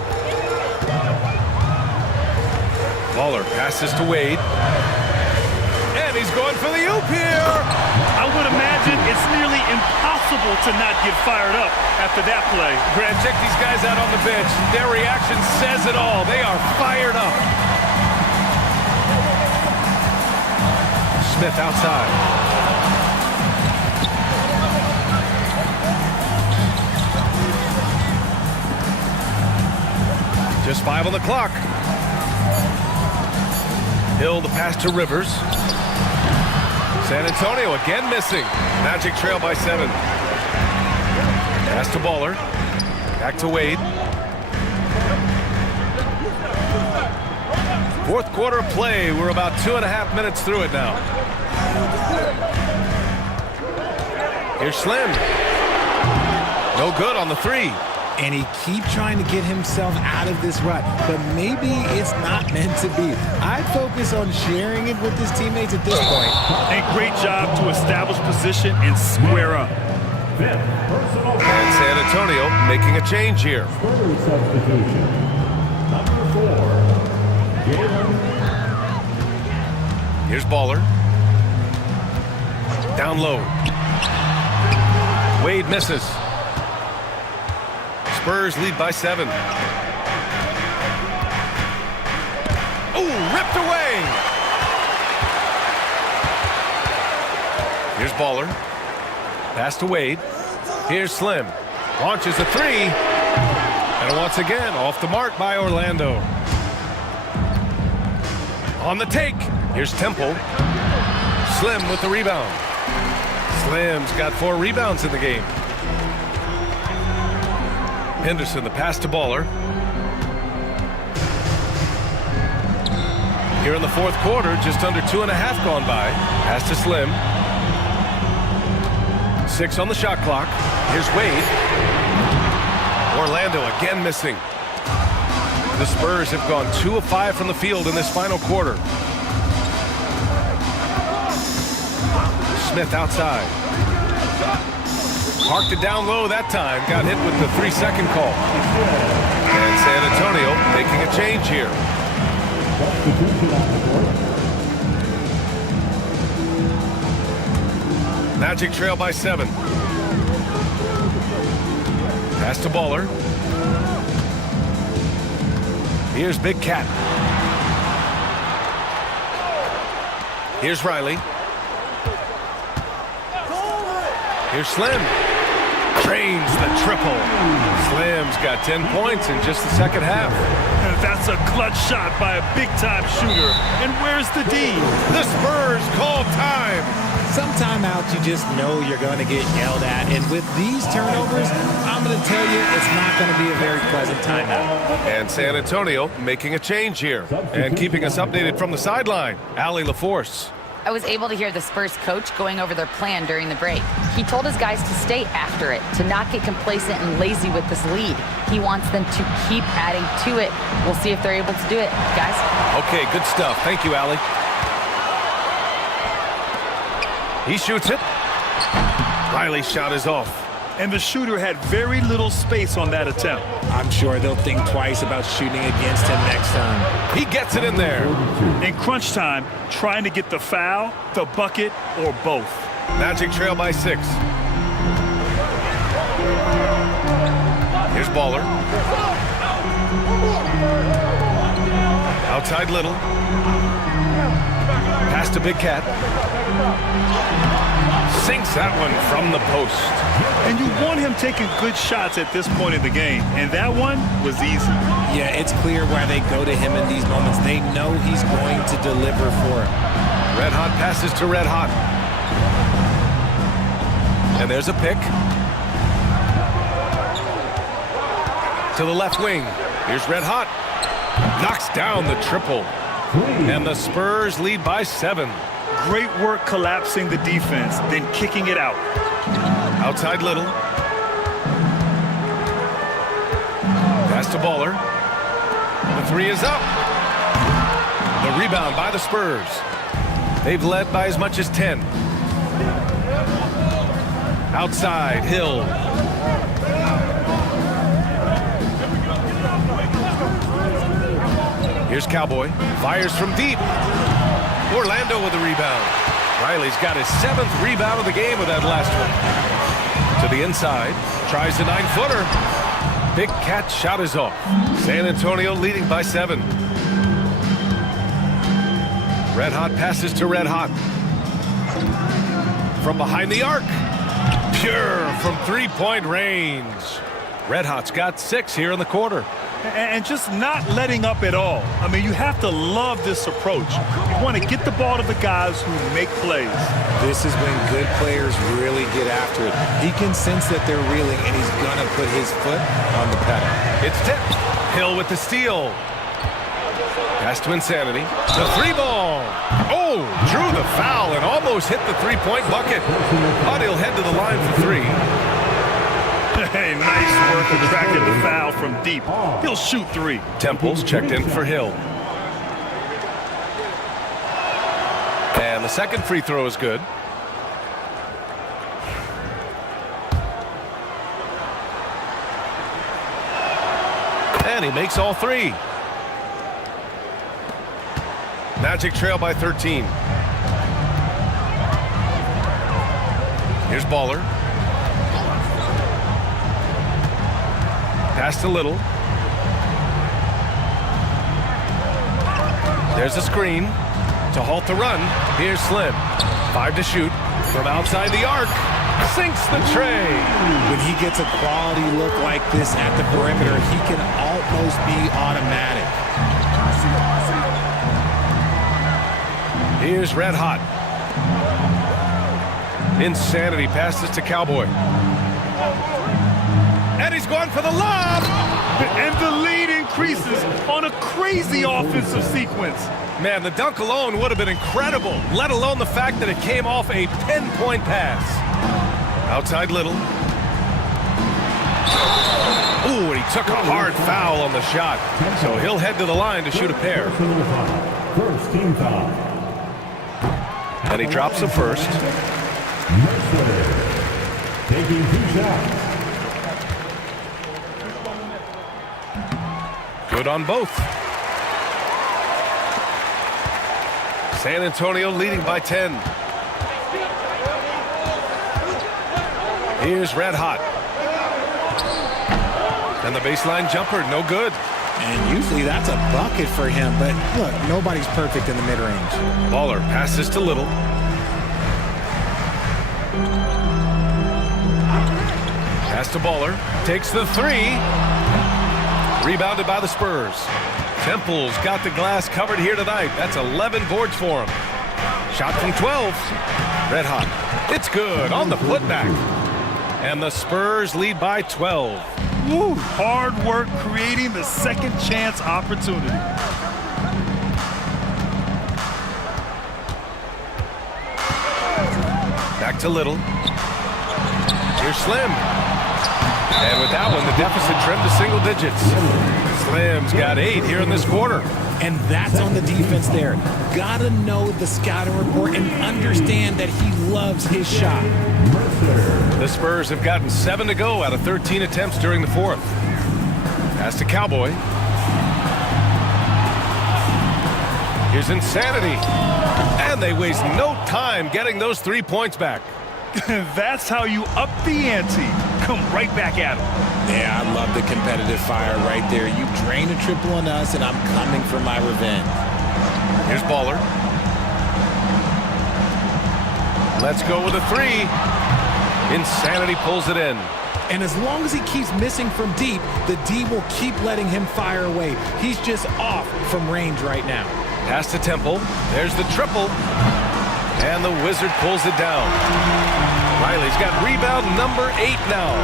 Baller passes to Wade. And he's going for the oop here. I would imagine it's nearly impossible to not get fired up after that play. Grant, check these guys out on the bench. Their reaction says it all. They are fired up. Smith outside. Just 5 on the clock. Hill the pass to Rivers. San Antonio again missing. Magic trail by 7. Pass to Baller. Back to Wade. Fourth quarter of play. We're about 2.5 minutes through it now. Here's Slim. No good on the 3. And he keeps trying to get himself out of this rut, but maybe it's not meant to be. I'd focus on sharing it with his teammates at this point. A great job to establish position and square up. And San Antonio making a change here. Spurs substitution. Number 4, Jalen. Here's Baller. Down low. Wade misses. Spurs lead by 7. Oh, ripped away. Here's Baller. Pass to Wade. Here's Slim. Launches a 3. And once again, off the mark by Orlando. On the take. Here's Temple. Slim with the rebound. Slim's got 4 rebounds in the game. Henderson, the pass to Baller. Here in the fourth quarter, just under 2.5 gone by. Pass to Slim. 6 on the shot clock. Here's Wade. Orlando again missing. The Spurs have gone 2 of 5 from the field in this final quarter. Smith outside. Parked it down low that time. Got hit with the 3-second call. And San Antonio making a change here. Magic trail by 7. Pass to Baller. Here's Big Cat. Here's Riley. Here's Slim. Drains the triple. Slim's got 10 points in just the second half. That's a clutch shot by a big-time shooter. And where's the D? The Spurs call time. Some timeouts you just know you're going to get yelled at. And with these turnovers, I'm going to tell you it's not going to be a very pleasant timeout. And San Antonio making a change here. And keeping us updated from the sideline, Allie LaForce. I was able to hear the Spurs coach going over their plan during the break. He told his guys to stay after it, to not get complacent and lazy with this lead. He wants them to keep adding to it. We'll see if they're able to do it, guys. Okay, good stuff. Thank you, Allie. He shoots it. Riley's shot is off. And the shooter had very little space on that attempt. I'm sure they'll think twice about shooting against him next time. He gets it in there. In crunch time, trying to get the foul, the bucket, or both. Magic trail by 6. Here's Baller. Outside Little. Pass to Big Cat. Sinks that one from the post. And you want him taking good shots at this point in the game. And that one was easy. Yeah, it's clear why they go to him in these moments. They know he's going to deliver for it. Red Hot passes to Red Hot. And there's a pick. To the left wing. Here's Red Hot. Knocks down the triple. And the Spurs lead by 7. Great work collapsing the defense, then kicking it out. Outside Little. Pass to Baller. The 3 is up. The rebound by the Spurs. They've led by as much as 10. Outside, Hill. Here's Cowboy. Fires from deep. Orlando with the rebound. Riley's got his 7th rebound of the game with that last one. To the inside. Tries the 9-footer. Big catch, shot is off. San Antonio leading by 7. Red Hot passes to Red Hot. From behind the arc. Pure from 3-point range. Red Hot's got 6 here in the quarter. And just not letting up at all. I mean, you have to love this approach. You want to get the ball to the guys who make plays. This is when good players really get after it. He can sense that they're reeling, and he's going to put his foot on the pedal. It's tipped. Hill with the steal. Pass to Insanity. The 3-ball. Oh, drew the foul and almost hit the 3-point bucket. But he'll head to the line for 3. Hey, nice work attracting the foul from deep. He'll shoot 3. Temple's checked in for Hill. And the second free throw is good. And he makes all 3. Magic trail by 13. Here's Baller. Pass to Little. There's a screen to halt the run. Here's Slim. 5 to shoot from outside the arc. Sinks the tray. When he gets a quality look like this at the perimeter, he can almost be automatic. Here's Red Hot. Insanity passes to Cowboy. And he's going for the lob. And the lead increases on a crazy offensive sequence. Man, the dunk alone would have been incredible, let alone the fact that it came off a pinpoint pass. Outside Little. Ooh, and he took a hard foul on the shot. So he'll head to the line to shoot a pair. First team foul. And he drops the first. Taking 2 shots. Good on both. San Antonio leading by 10. Here's Red Hot. And the baseline jumper, no good. And usually that's a bucket for him, but look, nobody's perfect in the mid-range. Baller passes to Little. Pass to Baller. Takes the 3. Rebounded by the Spurs. Temple's got the glass covered here tonight. That's 11 boards for him. Shot from 12. Red Hot. It's good on the putback. And the Spurs lead by 12. Woo, hard work creating the second chance opportunity. Back to Little. Here's Slim. And with that one, the deficit trimmed to single digits. Slim's got 8 here in this quarter. And that's on the defense there. Gotta know the scouting report and understand that he loves his shot. The Spurs have gotten 7 to go out of 13 attempts during the 4th. Pass to Cowboy. Here's Insanity. And they waste no time getting those 3 points back. That's how you up the ante. Come right back at him. Yeah, I love the competitive fire right there. You drain a triple on us, and I'm coming for my revenge. Here's Baller. Let's go with a 3. Insanity pulls it in. And as long as he keeps missing from deep, the D will keep letting him fire away. He's just off from range right now. Pass to Temple. There's the triple. And the Wizard pulls it down. Riley's got rebound number 8 now.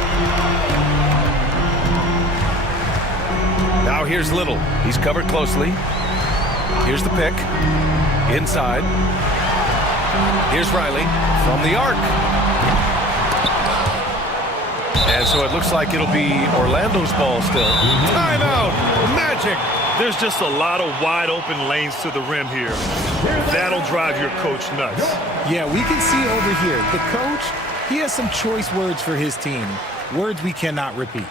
Now here's Little. He's covered closely. Here's the pick. Inside. Here's Riley from the arc. And so it looks like it'll be Orlando's ball still. Timeout! Magic! There's just a lot of wide open lanes to the rim here. That'll drive your coach nuts. Yeah, we can see over here, the coach, he has some choice words for his team. Words we cannot repeat.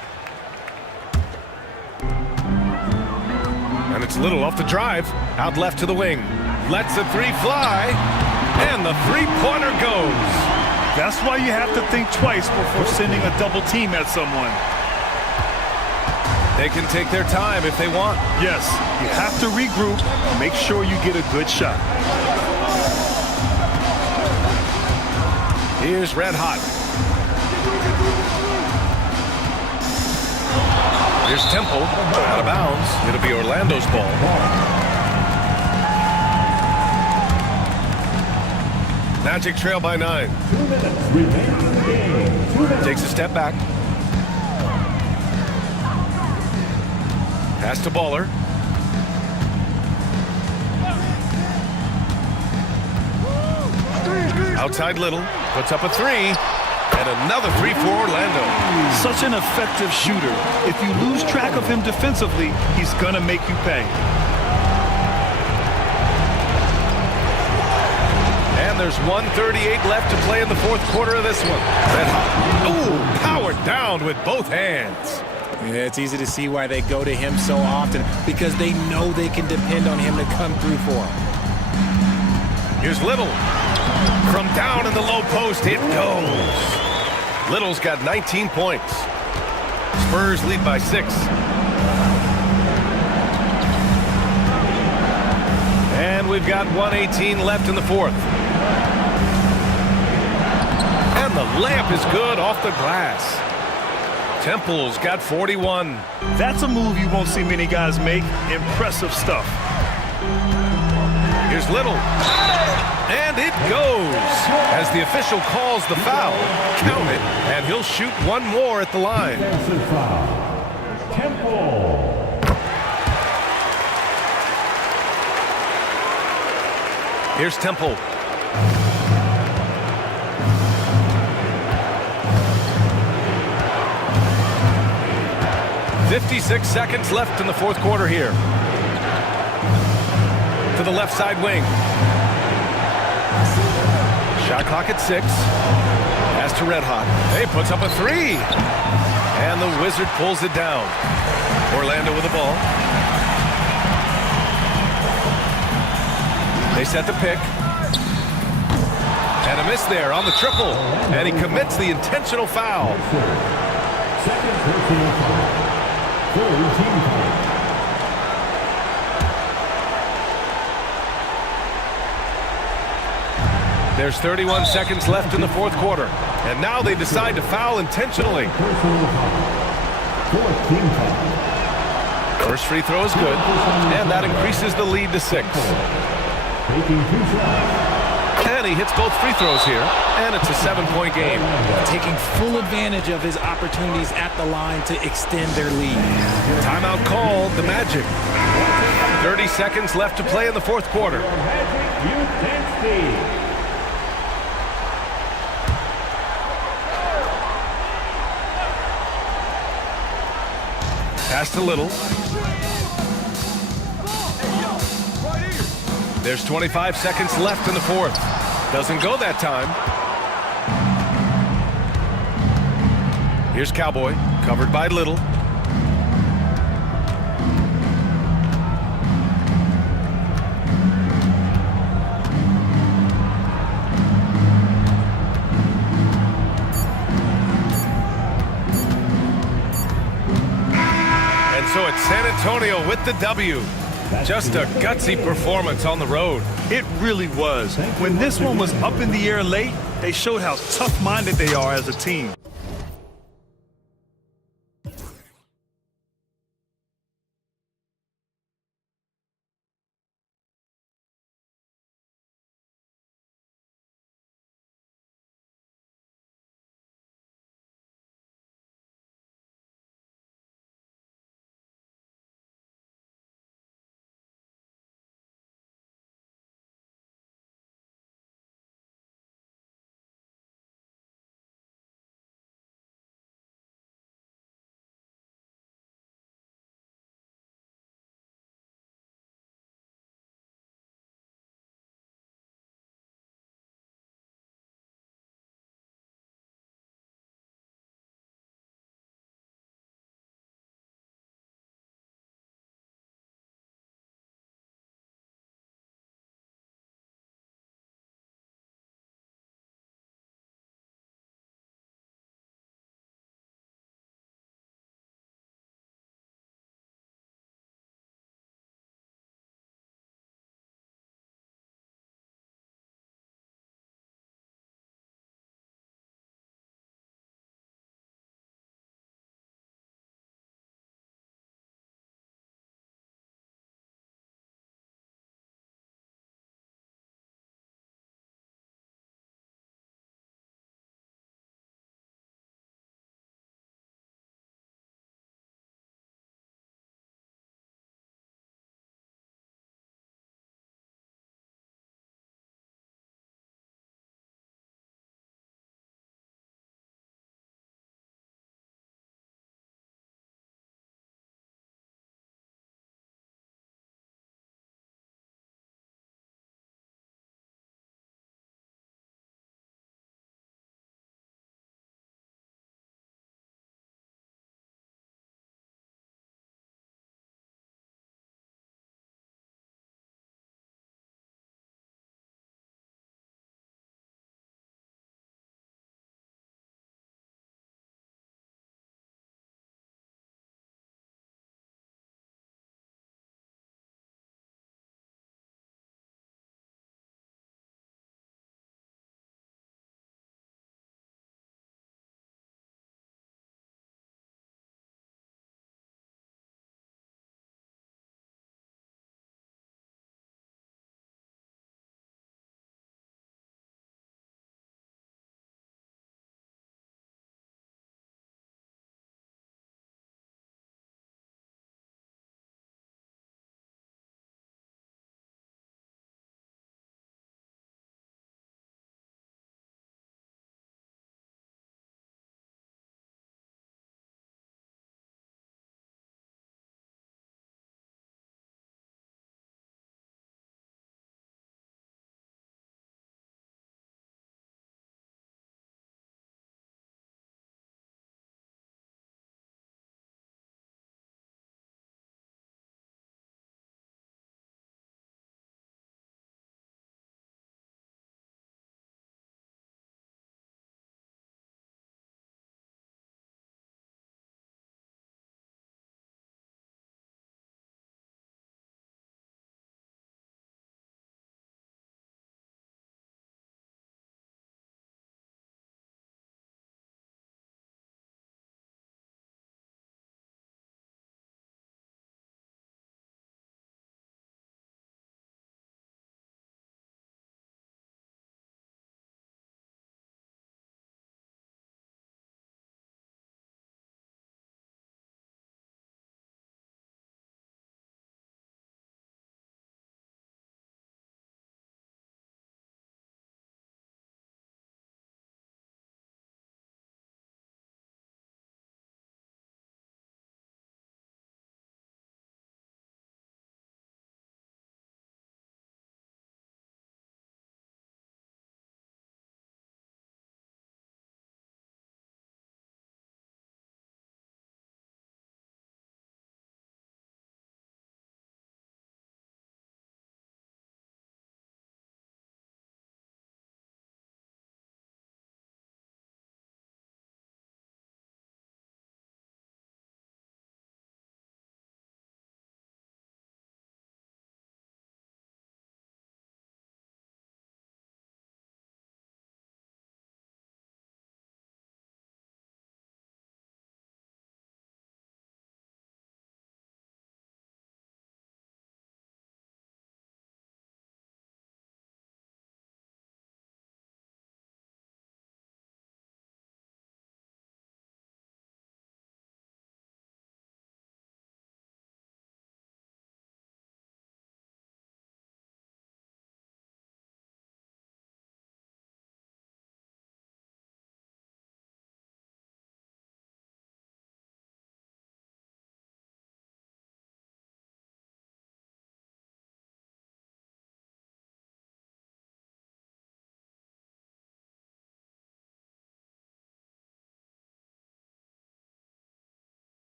And it's Little off the drive. Out left to the wing. Lets the three fly. And the three-pointer goes. That's why you have to think twice before sending a double team at someone. They can take their time if they want. Yes, you have to regroup. Make sure you get a good shot. Here's Red Hot. Here's Temple. Out of bounds. It'll be Orlando's ball. Magic trail by 9. 2 minutes remaining in the game. 2 minutes. Takes a step back. Pass to Baller. Outside Little. Puts up a 3. And another 3 for Orlando. Such an effective shooter. If you lose track of him defensively, he's going to make you pay. And there's 1:38 left to play in the fourth quarter of this one. Red Hot. Ooh, powered down with both hands. Yeah, it's easy to see why they go to him so often, because they know they can depend on him to come through for them. Here's Little. From down in the low post, it goes. Little's got 19 points. Spurs lead by 6. And we've got 1:18 left in the fourth. And the layup is good off the glass. Temple's got 41. That's a move you won't see many guys make. Impressive stuff. Here's Little. And it goes. As the official calls the foul, count it, and he'll shoot one more at the line. Defensive foul. Temple. Here's Temple. "56 seconds left in the fourth quarter here." To the left side wing. Shot clock at 6. Pass to Red Hot. He puts up a 3. And the Wizard pulls it down. Orlando with the ball. They set the pick. And a miss there on the triple. And he commits the intentional foul. Second personal foul. Third team foul. There's 31 seconds left in the fourth quarter. And now they decide to foul intentionally. Personal foul. Fourth team foul. First free throw is good. And that increases the lead to 6. Taking 2 shots. And he hits both free throws here. And it's a 7-point game. Taking full advantage of his opportunities at the line to extend their lead. Timeout called, the Magic. 30 seconds left to play in the fourth quarter. Magic Intensity. Pass to Little. There's 25 seconds left in the fourth. Doesn't go that time. Here's Cowboy, covered by Little. And so it's San Antonio with the W. Just a gutsy performance on the road. It really was. When this one was up in the air late, they showed how tough-minded they are as a team.